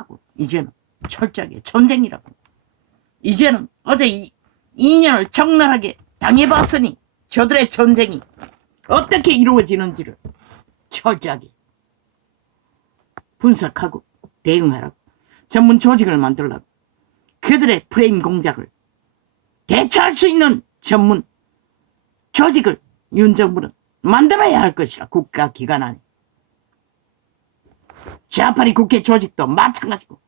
뭐라고. 이제는 철저하게 전쟁이라고. 이제는 어제 2년을 적나라하게 당해봤으니 저들의 전쟁이 어떻게 이루어지는지를 철저하게 분석하고 대응하라고. 전문 조직을 만들라고. 그들의 프레임 공작을 대처할 수 있는 전문 조직을 윤 정부는 만들어야 할 것이라. 국가기관 안에. 좌파리 국회 조직도 마찬가지고.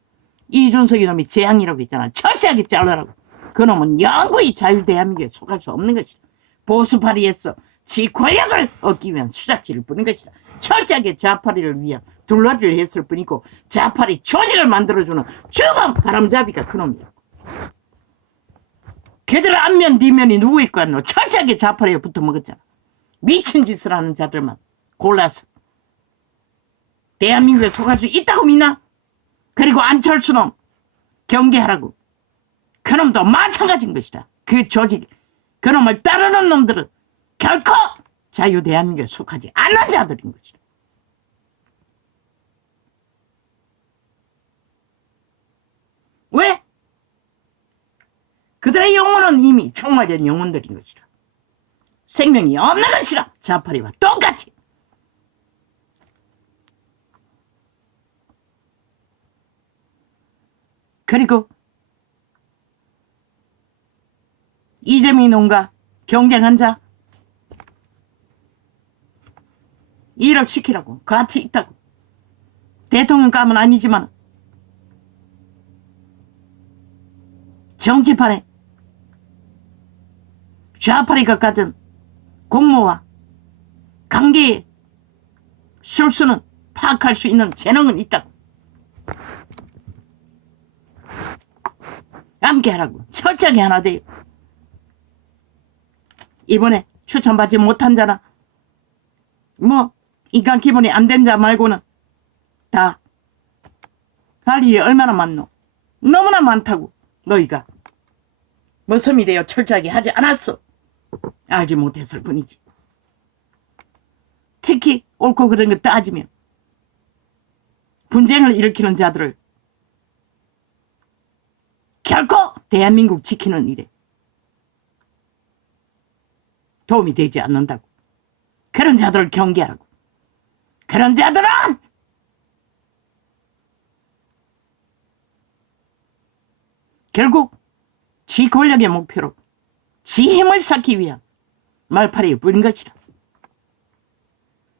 이준석 이놈이 재앙이라고 있잖아. 철저하게 잘라라고. 그놈은 영구히 자유대한민국에 속할 수 없는 것이다. 보수파리에서 지 권력을 얻기 위한 수작질을 부는 것이다. 철저하게 좌파리를 위한 둘러리를 했을 뿐이고 좌파리 조직을 만들어주는 주범 바람잡이가 그놈이라고. 걔들 안면 뒷면이 누구 있고 안 노. 철저하게 좌파리에 붙어먹었잖아. 미친 짓을 하는 자들만 골라서 대한민국에 속할 수 있다고 믿나? 그리고 안철수는 경계하라고. 그놈도 마찬가지인 것이다. 그 조직, 그놈을 따르는 놈들은 결코 자유대한민국에 속하지 않는 자들인 것이다. 왜? 그들의 영혼은 이미 총말된 영혼들인 것이다. 생명이 없는 것이라. 좌파리와 똑같이. 그리고 이재명 놈과 경쟁한 자 일을 시키라고. 같이 있다고. 대통령감은 아니지만 정치판에 좌파리가 가진 공모와 관계의 술수는 파악할 수 있는 재능은 있다고. 함께하라고. 철저하게 하나 돼요. 이번에 추천받지 못한 자나 뭐 인간 기본이 안 된 자 말고는 다 할 일이 얼마나 많노. 너무나 많다고. 너희가 머슴이 되어 철저하게 하지 않았어. 알지 못했을 뿐이지. 특히 옳고 그런 거 따지면 분쟁을 일으키는 자들을 결코 대한민국 지키는 일에 도움이 되지 않는다고. 그런 자들을 경계하라고. 그런 자들은 결국 지 권력의 목표로 지 힘을 쌓기 위한 말파리에 뿌린 것이라.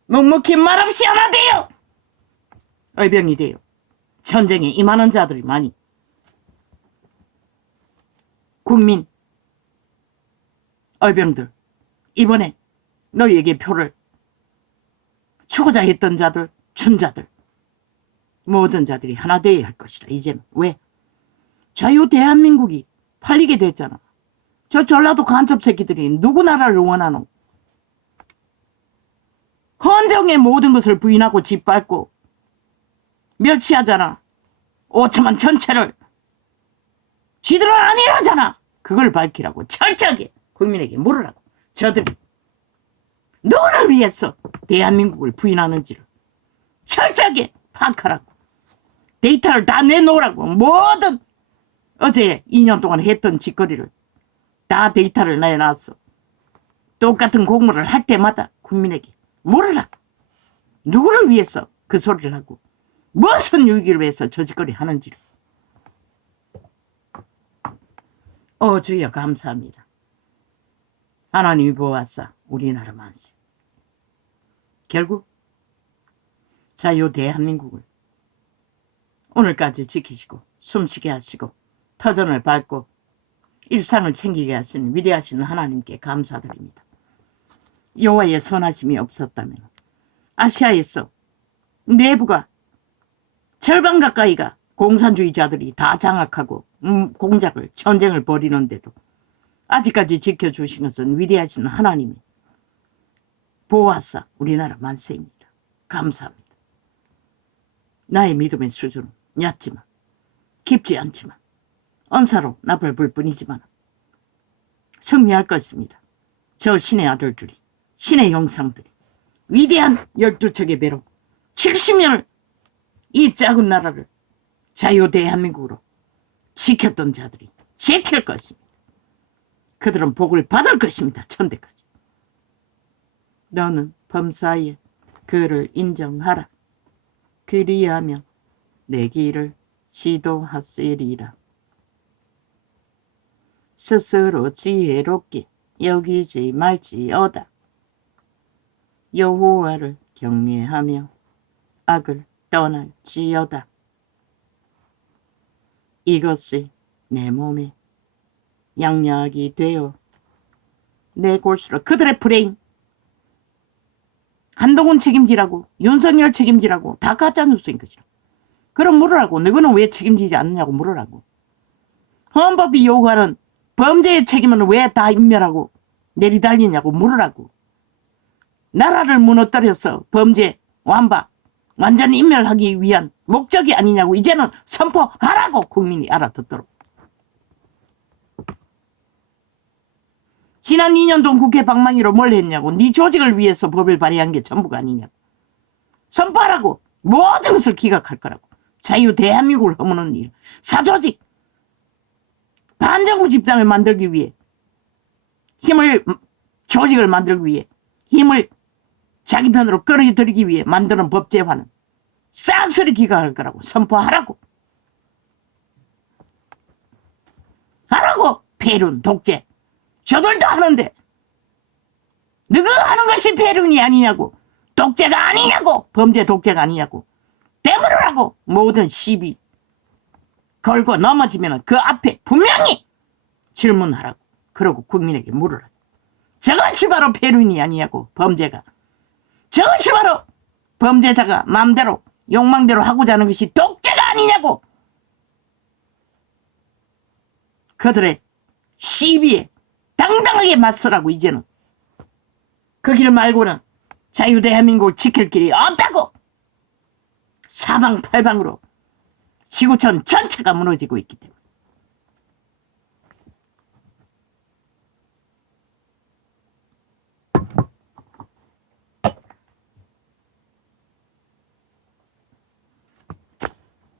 묵묵히 말없이 하나 되어 의병이 되어 전쟁에 임하는 자들이 많이. 국민 의병들 이번에 너희에게 표를 주고자 했던 자들, 준 자들 모든 자들이 하나 되어야 할 것이라. 이제는 왜? 자유 대한민국이 팔리게 됐잖아. 저 전라도 간첩 새끼들이 누구 나라를 원하노? 헌정의 모든 것을 부인하고 짓밟고 멸치하잖아. 5천만 전체를. 쥐들은 아니라잖아. 그걸 밝히라고. 철저하게 국민에게 물으라고. 저들이 누구를 위해서 대한민국을 부인하는지를 철저하게 파악하라고. 데이터를 다 내놓으라고. 모든 어제 2년 동안 했던 짓거리를 다 데이터를 내놨어. 똑같은 공모를 할 때마다 국민에게 물으라. 누구를 위해서 그 소리를 하고 무슨 유익을 위해서 저 짓거리 하는지를. 주여 감사합니다. 하나님이 보았사 우리나라 만세. 결국 자유 대한민국을 오늘까지 지키시고 숨쉬게 하시고 터전을 밟고 일상을 챙기게 하시는 위대하신 하나님께 감사드립니다. 여호와의 선하심이 없었다면 아시아에서 내부가 절반 가까이가 공산주의자들이 다 장악하고 공작을 전쟁을 벌이는데도 아직까지 지켜주신 것은 위대하신 하나님이 보호하사 우리나라 만세입니다. 감사합니다. 나의 믿음의 수준은 얕지만 깊지 않지만 언사로 나팔 불 뿐이지만 승리할 것입니다. 저 신의 아들들이 신의 형상들이 위대한 12척의 배로 70년을 이 작은 나라를 자유 대한민국으로 지켰던 자들이 지킬 것입니다. 그들은 복을 받을 것입니다. 천대까지. 너는 범사에 그를 인정하라. 그리하면 내 길을 지도하시리라. 스스로 지혜롭게 여기지 말지어다. 여호와를 경외하며 악을 떠날지어다. 이것이 내 몸에 양약이 되어 내 골수로. 그들의 브레인 한동훈 책임지라고, 윤석열 책임지라고, 다 가짜뉴스인 것이라. 그럼 물으라고. 너희는 왜 책임지지 않느냐고 물으라고. 헌법이 요구하는 범죄의 책임은 왜 다 인멸하고 내리달리냐고 물으라고. 나라를 무너뜨려서 범죄 완박 완전히 인멸하기 위한 목적이 아니냐고 이제는 선포하라고. 국민이 알아듣도록. 지난 2년 동안 국회 방망이로 뭘 했냐고. 네 조직을 위해서 법을 발의한 게 전부가 아니냐고. 선포하라고. 모든 것을 기각할 거라고. 자유 대한민국을 허무는 일. 사조직 반정부 집단을 만들기 위해 조직을 만들기 위해 힘을 자기 편으로 끌어들이기 위해 만드는 법제화는 싹쓸이 기각할 거라고. 선포하라고. 하라고. 폐륜, 독재. 저들도 하는데 너가 하는 것이 폐륜이 아니냐고. 독재가 아니냐고. 범죄 독재가 아니냐고. 대물으라고. 모든 시비 걸고 넘어지면 그 앞에 분명히 질문하라고. 그러고 국민에게 물으라. 저것이 바로 폐륜이 아니냐고. 범죄가. 저것이 바로 범죄자가 마음대로 욕망대로 하고자 하는 것이 독재가 아니냐고. 그들의 시비에 당당하게 맞서라고. 이제는 그 길 말고는 자유대한민국을 지킬 길이 없다고. 사방팔방으로 지구촌 전체가 무너지고 있기 때문에.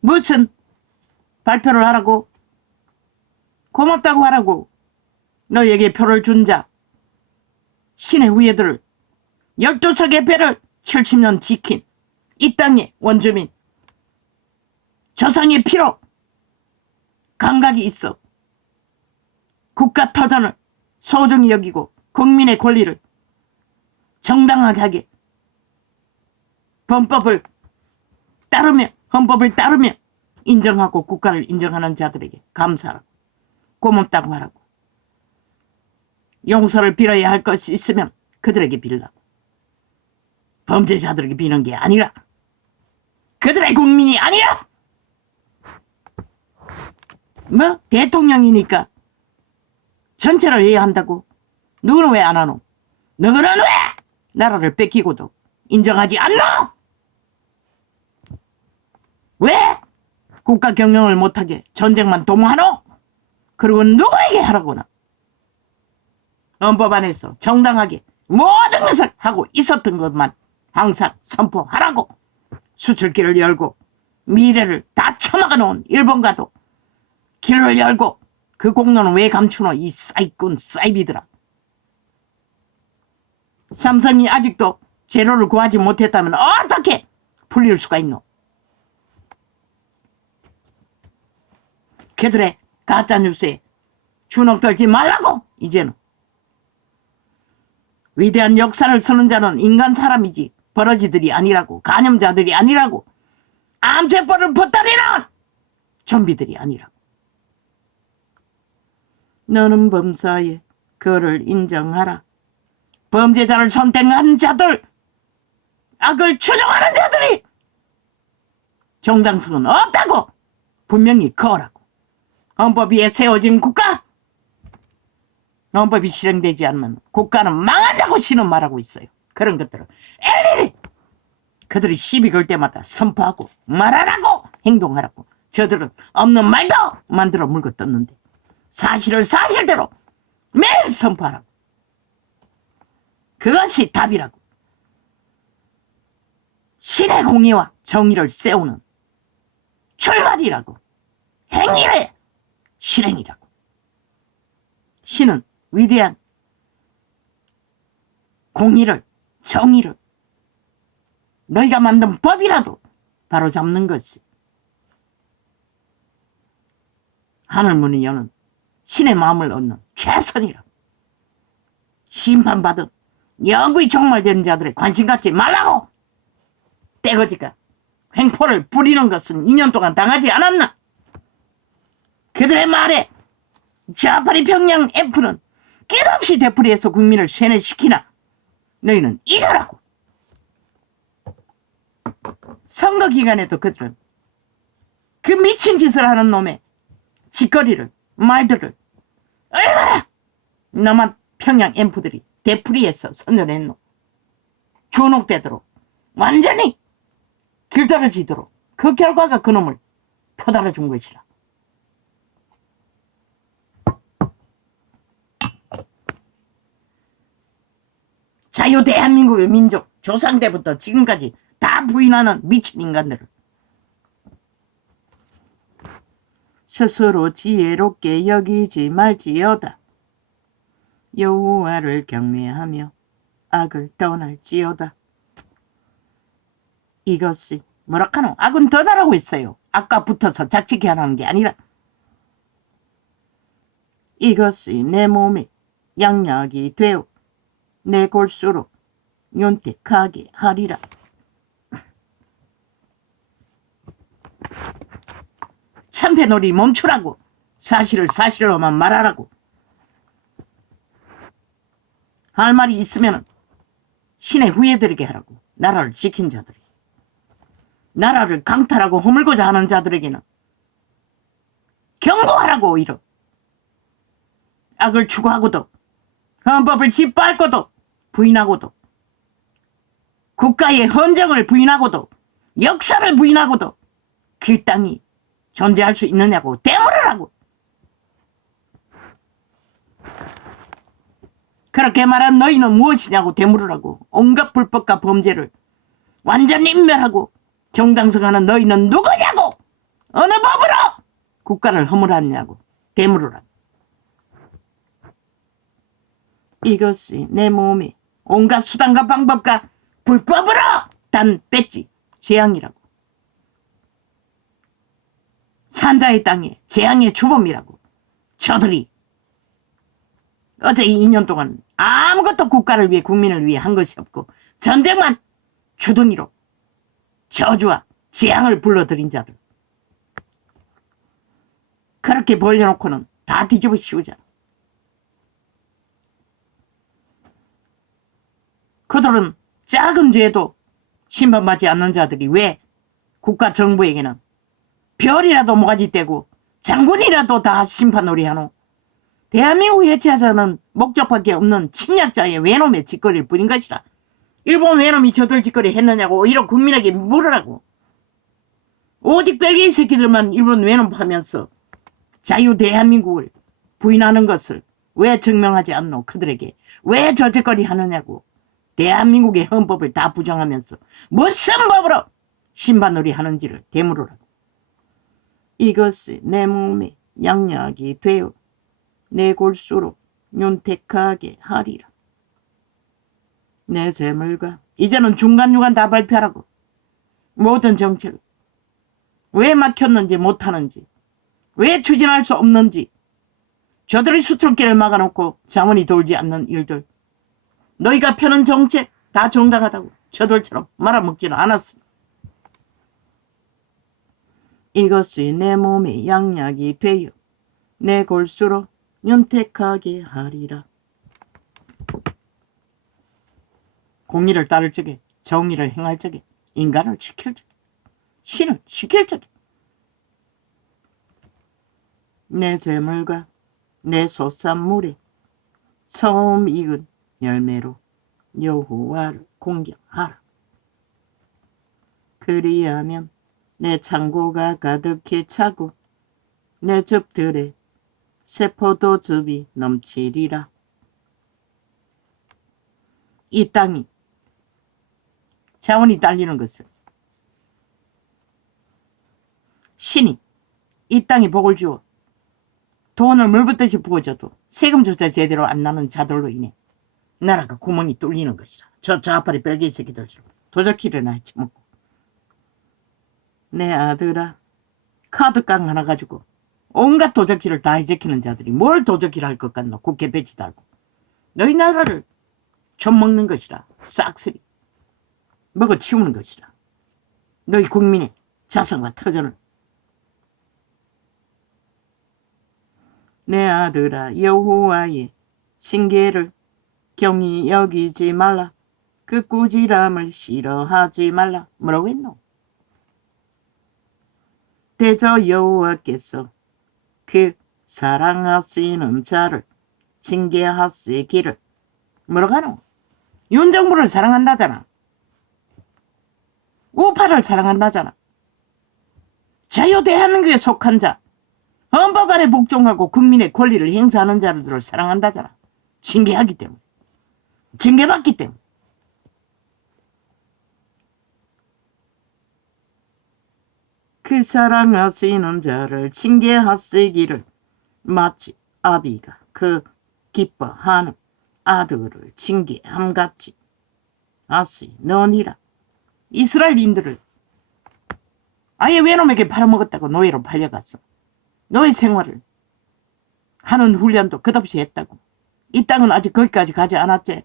무슨 발표를 하라고? 고맙다고 하라고. 너에게 표를 준 자, 신의 후예들을 12척의 배를 70년 지킨 이 땅의 원주민, 조상의 피로 감각이 있어 국가 터전을 소중히 여기고 국민의 권리를 정당하게 헌법을 따르며 인정하고 국가를 인정하는 자들에게 감사하라고. 고맙다고 하라고. 용서를 빌어야 할 것이 있으면 그들에게 빌라고. 범죄자들에게 비는 게 아니라, 그들의 국민이 아니라. 뭐 대통령이니까 전체를 해야 한다고. 누구는 왜 안 하노? 너희는 왜 나라를 뺏기고도 인정하지 않노? 왜 국가 경영을 못하게 전쟁만 도모하노? 그리고 누구에게 하라고나. 헌법 안에서 정당하게 모든 것을 하고 있었던 것만 항상 선포하라고. 수출길을 열고 미래를 다 처막아 놓은 일본과도 길을 열고. 그 공로는 왜 감추노? 이 사기꾼 사이비들아. 삼성이 아직도 재료를 구하지 못했다면 어떻게 풀릴 수가 있노? 걔들의 가짜뉴스에 주눅 들지 말라고. 이제는 위대한 역사를 쓰는 자는 인간 사람이지 버러지들이 아니라고. 간염자들이 아니라고. 암세포를 퍼뜨리는 좀비들이 아니라고. 너는 범사에 그를 인정하라. 범죄자를 선택한 자들, 악을 추종하는 자들이 정당성은 없다고 분명히 거라고. 헌법 위에 세워진 국가, 헌법이 실행되지 않으면 국가는 망한다고 신은 말하고 있어요. 그런 것들을 일일이 그들이 시비 걸 때마다 선포하고 말하라고. 행동하라고. 저들은 없는 말도 만들어 물고 떴는데 사실을 사실대로 매일 선포하라고. 그것이 답이라고. 신의 공의와 정의를 세우는 출발이라고. 행위래. 실행이라고. 신은 위대한 공의를, 정의를 너희가 만든 법이라도 바로 잡는 것이 하늘문을 여는 신의 마음을 얻는 최선이라고. 심판받은 영구히 종말되는 자들의 관심 갖지 말라고. 떼거지가 횡포를 부리는 것은 2년 동안 당하지 않았나? 그들의 말에 좌파리 평양 F는 끝없이 되풀이해서 국민을 쇠뇌시키나 너희는 잊으라고. 선거 기간에도 그들은 그 미친 짓을 하는 놈의 짓거리를, 말들을 얼마나 너만 평양 앰프들이 되풀이해서 선전했노. 주눅되도록 완전히 길들어지도록 그 결과가 그놈을 퍼달아준 것이라. 자유 대한민국의 민족 조상 때부터 지금까지 다 부인하는 미친 인간들을 스스로 지혜롭게 여기지 말지어다. 여호와를 경외하며 악을 떠날지어다. 이것이 뭐라카노? 악은 떠나라고 했어요. 악과 붙어서 자치게 하라는 게 아니라 이것이 내 몸에 양약이 되어 내 골수로 윤택하게 하리라. 참패놀이 멈추라고. 사실을 사실로만 말하라고. 할 말이 있으면 신의 후예들에게 하라고. 나라를 지킨 자들이. 나라를 강탈하고 허물고자 하는 자들에게는 경고하라고. 오히려 악을 추구하고도 헌법을 짓밟고도 부인하고도 국가의 헌정을 부인하고도 역사를 부인하고도 그 땅이 존재할 수 있느냐고 대물으라고. 그렇게 말한 너희는 무엇이냐고 대물으라고. 온갖 불법과 범죄를 완전히 인멸하고 정당성하는 너희는 누구냐고. 어느 법으로 국가를 허물하느냐고 대물으라고. 이것이 내 몸에 온갖 수단과 방법과 불법으로 단 뺐지 재앙이라고. 산자의 땅에 재앙의 주범이라고. 저들이 어제 이 2년 동안 아무것도 국가를 위해 국민을 위해 한 것이 없고 전쟁만 주둥이로 저주와 재앙을 불러들인 자들. 그렇게 벌려놓고는 다 뒤집어 씌우자. 그들은 작은 죄도 심판받지 않는 자들이 왜 국가 정부에게는 별이라도 모가지 떼고 장군이라도 다 심판놀이 하노. 대한민국 해체하자는 목적밖에 없는 침략자의 외놈의 짓거리를 부린 것이라. 일본 외놈이 저들 짓거리 했느냐고 오히려 국민에게 물으라고. 오직 벨기에 새끼들만 일본 외놈 하면서 자유 대한민국을 부인하는 것을 왜 증명하지 않노. 그들에게 왜 저 짓거리 하느냐고. 대한민국의 헌법을 다 부정하면서 무슨 법으로 심판놀이 하는지를 되물으라고. 이것이 내 몸에 양약이 되어 내 골수로 윤택하게 하리라. 내 재물과 이제는 중간중간 다 발표하라고. 모든 정책을 왜 막혔는지 못하는지 왜 추진할 수 없는지 저들의 수출길을 막아놓고 자원이 돌지 않는 일들 너희가 펴는 정책 다 정당하다고 저들처럼 말아먹지는 않았어. 이것이 내 몸에 양약이 되어 내 골수로 윤택하게 하리라. 공의를 따를 적에 정의를 행할 적에 인간을 지킬 적에 신을 지킬 적에 내 재물과 내 소산물에 처음 익은 열매로 여호와를 공경하라. 그리하면 내 창고가 가득히 차고 내 즙들에 새 포도즙이 넘치리라. 이 땅이 자원이 딸리는 것을 신이 이 땅에 복을 주어 돈을 물붓듯이 부어줘도 세금조차 제대로 안 나는 자들로 인해 나라가 구멍이 뚫리는 것이라. 저 좌파리 뺄기 새끼들처럼 도적질이나 했지 먹고. 내 아들아, 카드깡 하나 가지고 온갖 도적질을 다 해제키는 자들이 뭘 도적질 할 것 같노. 국회 배치 달고. 너희 나라를 좀 먹는 것이라. 싹쓸이 먹어 치우는 것이라. 너희 국민의 자산과 터전을. 내 아들아, 여호와의 징계를 경히 여기지 말라. 그 꾸지람을 싫어하지 말라. 뭐라고 했노? 대저 여호와께서 그 사랑하시는 자를 징계하시기를. 뭐라고 하노? 윤정부를 사랑한다잖아. 우파를 사랑한다잖아. 자유 대한민국에 속한 자, 헌법 안에 복종하고 국민의 권리를 행사하는 자들을 사랑한다잖아. 징계하기 때문에. 징계받기 때문에. 그 사랑하시는 자를 징계하시기를 마치 아비가 그 기뻐하는 아들을 징계함같이 하시느니라. 이스라엘인들을 아예 외놈에게 팔아먹었다고 노예로 팔려갔어. 노예 생활을 하는 훈련도 끝없이 했다고. 이 땅은 아직 거기까지 가지 않았지.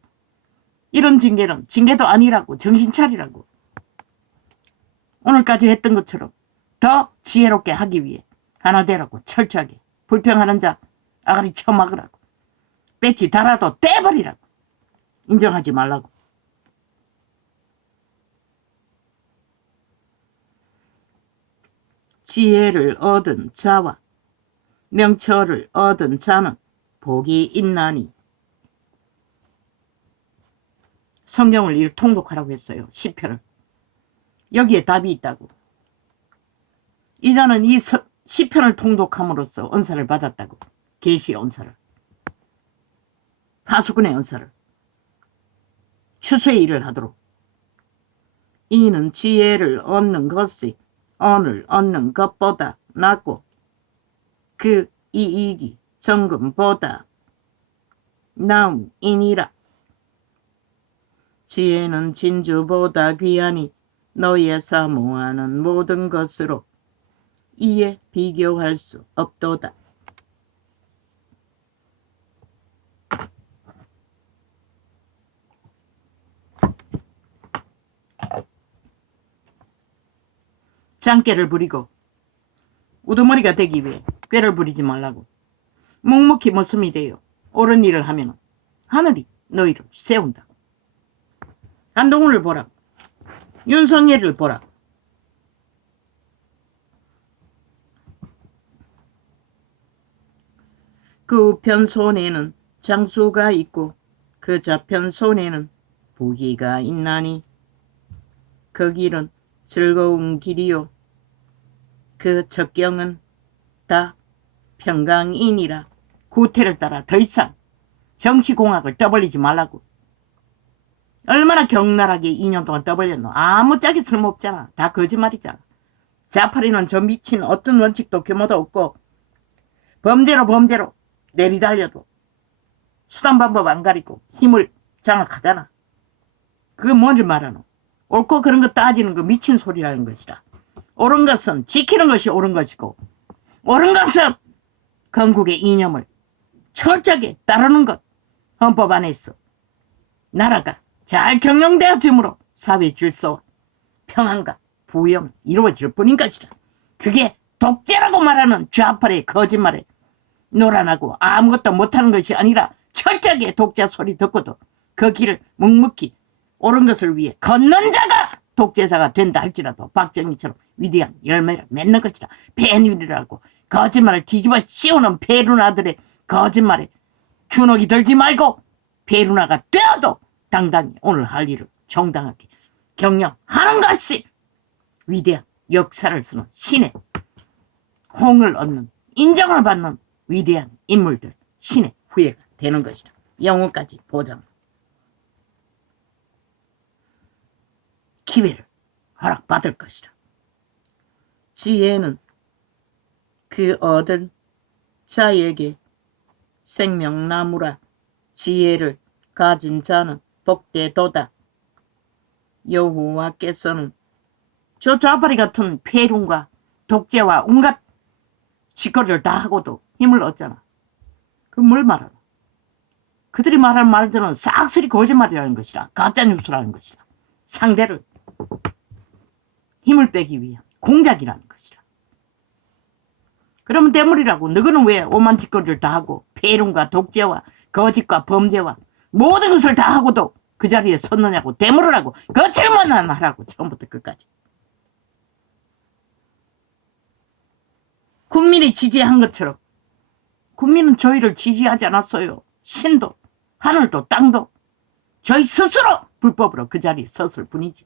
이런 징계는 징계도 아니라고. 정신 차리라고. 오늘까지 했던 것처럼 더 지혜롭게 하기 위해 하나 되라고. 철저하게. 불평하는 자 아가리 쳐막으라고. 배지 달아도 떼버리라고. 인정하지 말라고. 지혜를 얻은 자와 명철을 얻은 자는 복이 있나니. 성경을 이렇게 통독하라고 했어요. 시편을. 여기에 답이 있다고. 이 자는 이 시편을 통독함으로써 은사를 받았다고. 계시의 은사를. 파수꾼의 은사를. 추수의 일을 하도록. 이는 지혜를 얻는 것이 언을 얻는 것보다 낫고 그 이익이 정금보다 나음이니라. 지혜는 진주보다 귀하니 너의 사모하는 모든 것으로 이에 비교할 수 없도다. 장깨를 부리고 우두머리가 되기 위해 꾀를 부리지 말라고. 묵묵히 머슴이 되어 옳은 일을 하면 하늘이 너희를 세운다. 한동훈을 보라. 윤석열을 보라. 그 우편 손에는 장수가 있고 그 좌편 손에는 부귀가 있나니 그 길은 즐거운 길이요 그 적경은 다 평강이니라. 구태를 따라 더 이상 정치공학을 떠벌리지 말라고. 얼마나 격렬하게 2년 동안 떠벌렸노. 아무짝에 쓸모없잖아. 다 거짓말이잖아. 좌파리는 저 미친 어떤 원칙도 규모도 없고 범죄로 내리달려도 수단 방법 안 가리고 힘을 장악하잖아. 그거 뭔지 말하노. 옳고 그런 거 따지는 거 미친 소리라는 것이라. 옳은 것은 지키는 것이 옳은 것이고 옳은 것은 건국의 이념을 철저하게 따르는 것. 헌법 안에서 나라가 잘 경영되어짐으로 사회 질서와 평안과 부영이 이루어질 뿐인 것이라. 그게 독재라고 말하는 좌파의 거짓말에 노란하고 아무것도 못하는 것이 아니라 철저하게 독재 소리 듣고도 그 길을 묵묵히 옳은 것을 위해 걷는 자가 독재자가 된다 할지라도 박정희처럼 위대한 열매를 맺는 것이라. 폐륜이라고 거짓말을 뒤집어 씌우는 폐륜아들의 거짓말에 주눅이 들지 말고 폐륜아가 되어도 당당히 오늘 할 일을 정당하게 경영하는 것이 위대한 역사를 쓰는 신의 홍을 얻는 인정을 받는 위대한 인물들 신의 후예가 되는 것이다. 영혼까지 보장. 기회를 허락받을 것이다. 지혜는 그 얻은 자에게 생명나무라. 지혜를 가진 자는 복되도다. 여호와께서는 저 좌바리 같은 폐륜과 독재와 온갖 짓거리를 다 하고도 힘을 얻잖아. 그 뭘 말하노? 그들이 말하는 말들은 싹쓸이 거짓말이라는 것이라, 가짜뉴스라는 것이라, 상대를 힘을 빼기 위한 공작이라는 것이라. 그러면 대물이라고. 너희는 왜 오만 짓거리를 다 하고 폐륜과 독재와 거짓과 범죄와 모든 것을 다 하고도 그 자리에 섰느냐고. 대물을 하고 거칠만한 하라고. 처음부터 끝까지. 국민이 지지한 것처럼 국민은 저희를 지지하지 않았어요. 신도 하늘도 땅도 저희 스스로 불법으로 그 자리에 섰을 뿐이지.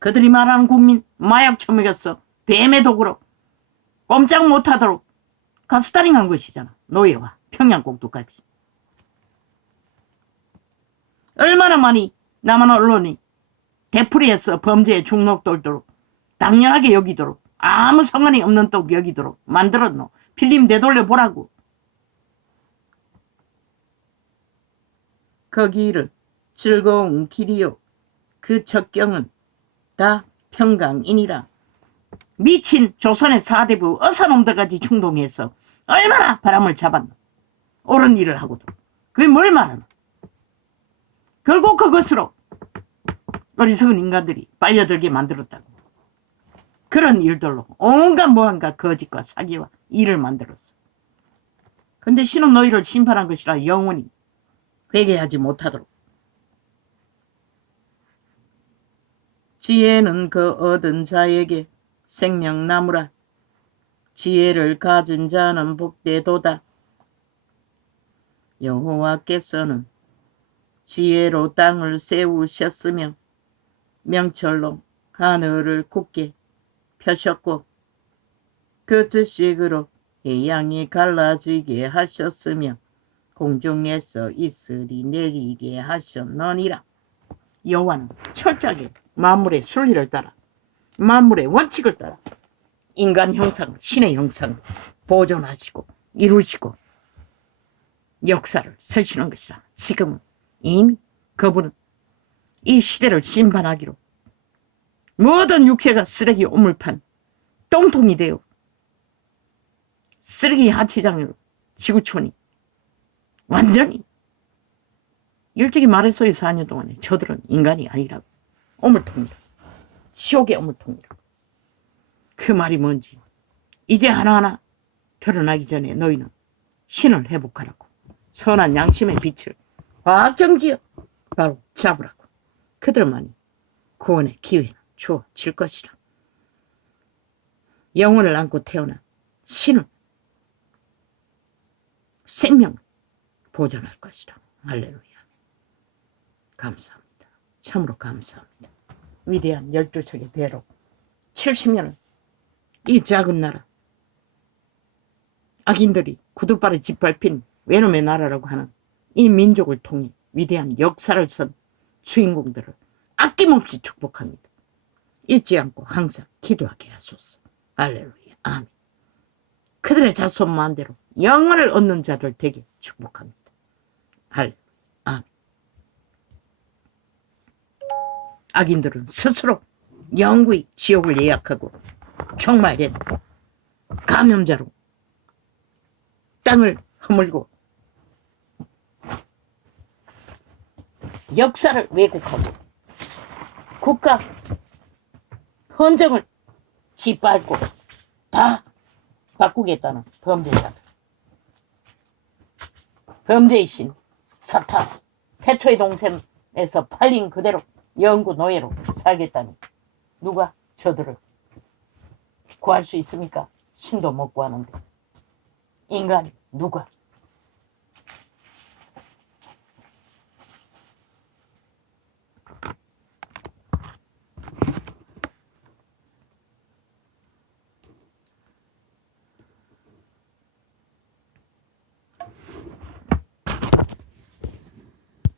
그들이 말하는 국민 마약 처먹였어. 뱀의 독으로 꼼짝 못하도록 가스다링한 것이잖아. 노예와 평양공도까지. 얼마나 많이 남한 언론이 되풀이해서 범죄에 중독되도록 당연하게 여기도록 아무 상관이 없는 떡 여기도록 만들었노. 필름 되돌려 보라고. 그 길은 즐거운 길이요. 그 척경은 다 평강이니라. 미친 조선의 사대부 어사놈들까지 충동해서 얼마나 바람을 잡았노. 옳은 일을 하고도. 그게 뭘 말하노. 결국 그것으로 어리석은 인간들이 빨려들게 만들었다고. 그런 일들로 온갖 무언가 거짓과 사기와 일을 만들었어. 근데 신은 너희를 심판한 것이라 영원히 회개하지 못하도록. 지혜는 그 얻은 자에게 생명나무라. 지혜를 가진 자는 복되도다. 여호와께서는 지혜로 땅을 세우셨으며 명철로 하늘을 굳게 펴셨고 그 뜻식으로 해양이 갈라지게 하셨으며 공중에서 이슬이 내리게 하셨느니라. 여호와는 철저하게 만물의 순리를 따라 만물의 원칙을 따라 인간 형상, 신의 형상을 보존하시고 이루시고 역사를 서시는 것이라. 지금은 이미 그분은 이 시대를 심판하기로 모든 육체가 쓰레기 오물판 똥통이 되어 쓰레기 하치장으로 지구촌이 완전히 일찍이 말했어요. 4년 동안에 저들은 인간이 아니라고. 오물통이라. 지옥의 오물통이라고. 그 말이 뭔지 이제 하나하나 드러나기 전에 너희는 신을 회복하라고. 선한 양심의 빛을 확정지어 바로 잡으라고. 그들만이 구원의 기회는 주어질 것이라. 영혼을 안고 태어난 신은 생명을 보존할 것이라. 할렐루야. 감사합니다. 참으로 감사합니다. 위대한 12척의 배로 70년을 이 작은 나라 악인들이 구두발을 짓밟힌 외놈의 나라라고 하는 이 민족을 통해 위대한 역사를 선 주인공들을 아낌없이 축복합니다. 잊지 않고 항상 기도하게 하소서. 할렐루야. 아멘. 그들의 자손 마음대로 영원을 얻는 자들 되게 축복합니다. 할렐루야. 아멘. 악인들은 스스로 영구히 지옥을 예약하고 종말된 감염자로 땅을 허물고 역사를 왜곡하고 국가 헌정을 짓밟고 다 바꾸겠다는 범죄자들. 범죄의 신 사탄 태초의 동생에서 팔린 그대로 영구 노예로 살겠다니 누가 저들을 구할 수 있습니까? 신도 못 구하는데 인간이 누가